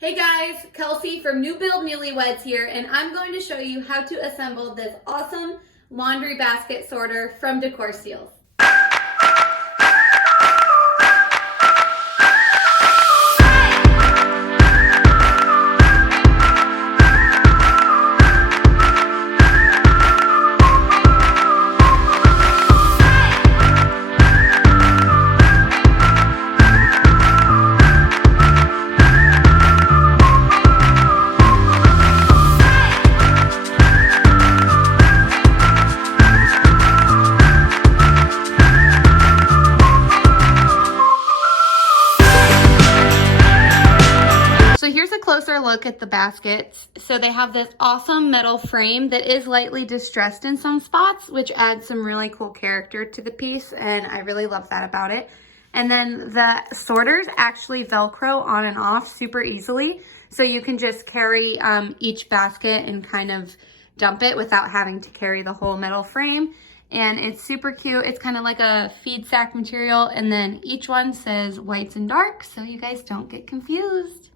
Hey guys, Kelsey from New Build Newlyweds here, and I'm going to show you how to assemble this awesome laundry basket sorter from Decor Steals. So here's a closer look at the baskets. So they have this awesome metal frame that is lightly distressed in some spots, which adds some really cool character to the piece, and I really love that about it. And then the sorters actually Velcro on and off super easily. So you can just carry each basket and kind of dump it without having to carry the whole metal frame. And it's super cute. It's kind of like a feed sack material. And then each one says whites and darks, so you guys don't get confused.